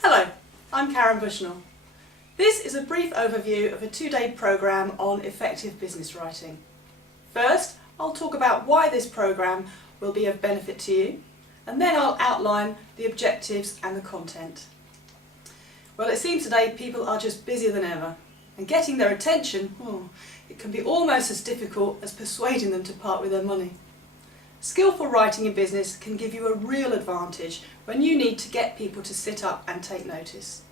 Hello, I'm Karen Bushnell. This is a brief overview of a two-day programme on effective business writing. First, I'll talk about why this programme will be of benefit to you, and then I'll outline the objectives and the content. Well, it seems today people are just busier than ever, and getting their attention, it can be almost as difficult as persuading them to part with their money. Skillful writing in business can give you a real advantage when you need to get people to sit up and take notice.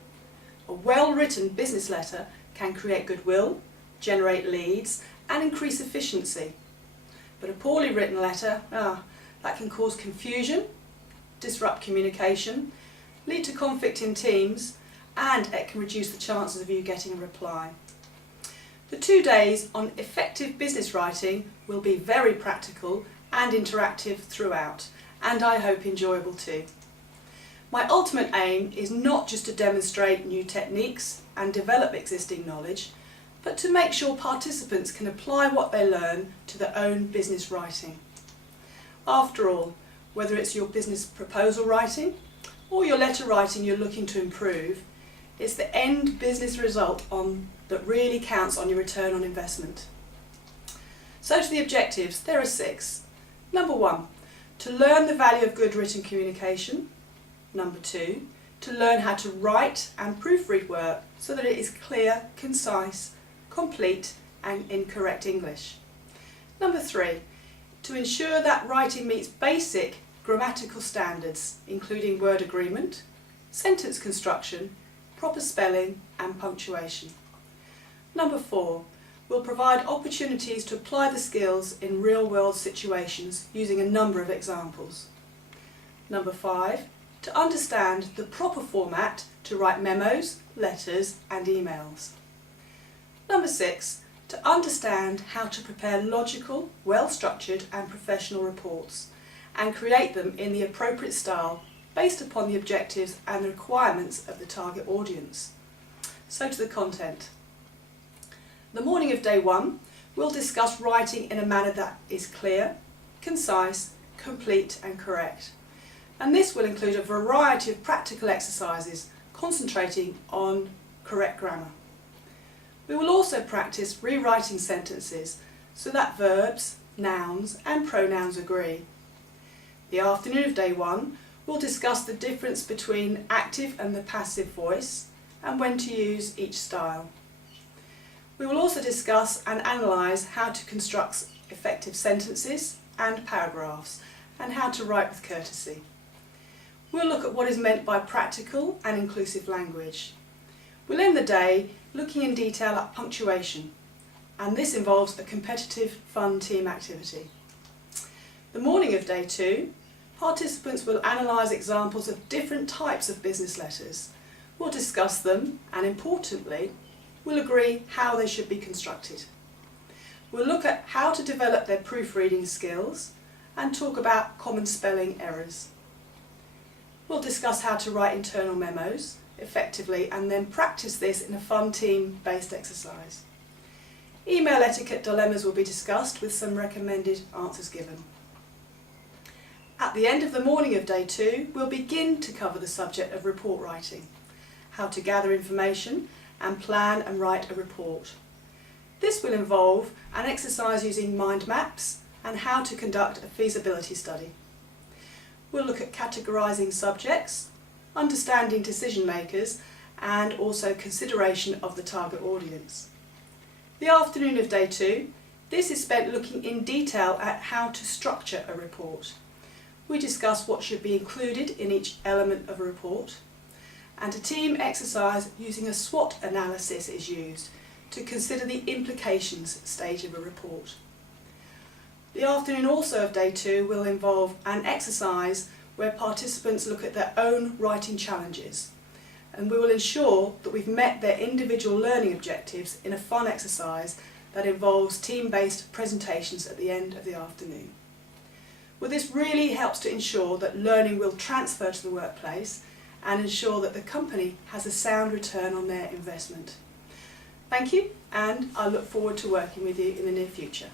A well-written business letter can create goodwill, generate leads and increase efficiency. But a poorly written letter, that can cause confusion, disrupt communication, lead to conflict in teams, and it can reduce the chances of you getting a reply. The 2 days on effective business writing will be very practical and interactive throughout, and I hope enjoyable too. My ultimate aim is not just to demonstrate new techniques and develop existing knowledge, but to make sure participants can apply what they learn to their own business writing. After all, whether it's your business proposal writing or your letter writing you're looking to improve, it's the end business result that really counts on your return on investment. So to the objectives, there are 6. Number 1, to learn the value of good written communication. Number 2, to learn how to write and proofread work so that it is clear, concise, complete and in correct English. Number 3, to ensure that writing meets basic grammatical standards, including word agreement, sentence construction, proper spelling and punctuation. Number 4, will provide opportunities to apply the skills in real-world situations using a number of examples. Number 5, to understand the proper format to write memos, letters and emails. Number 6, to understand how to prepare logical, well-structured and professional reports and create them in the appropriate style based upon the objectives and the requirements of the target audience. So to the content. The morning of day 1, we'll discuss writing in a manner that is clear, concise, complete and correct. And this will include a variety of practical exercises concentrating on correct grammar. We will also practice rewriting sentences so that verbs, nouns and pronouns agree. The afternoon of day 1, we'll discuss the difference between active and the passive voice and when to use each style. We will also discuss and analyse how to construct effective sentences and paragraphs and how to write with courtesy. We'll look at what is meant by practical and inclusive language. We'll end the day looking in detail at punctuation, and this involves a competitive, fun team activity. The morning of day 2, participants will analyse examples of different types of business letters. We'll discuss them and, importantly, we'll agree how they should be constructed. We'll look at how to develop their proofreading skills and talk about common spelling errors. We'll discuss how to write internal memos effectively and then practice this in a fun team-based exercise. Email etiquette dilemmas will be discussed with some recommended answers given. At the end of the morning of day 2, we'll begin to cover the subject of report writing, how to gather information and plan and write a report. This will involve an exercise using mind maps and how to conduct a feasibility study. We'll look at categorising subjects, understanding decision makers and also consideration of the target audience. The afternoon of day 2, this is spent looking in detail at how to structure a report. We discuss what should be included in each element of a report, and a team exercise using a SWOT analysis is used to consider the implications stage of a report. The afternoon also of day 2 will involve an exercise where participants look at their own writing challenges, and we will ensure that we've met their individual learning objectives in a fun exercise that involves team-based presentations at the end of the afternoon. Well, this really helps to ensure that learning will transfer to the workplace and ensure that the company has a sound return on their investment. Thank you, and I look forward to working with you in the near future.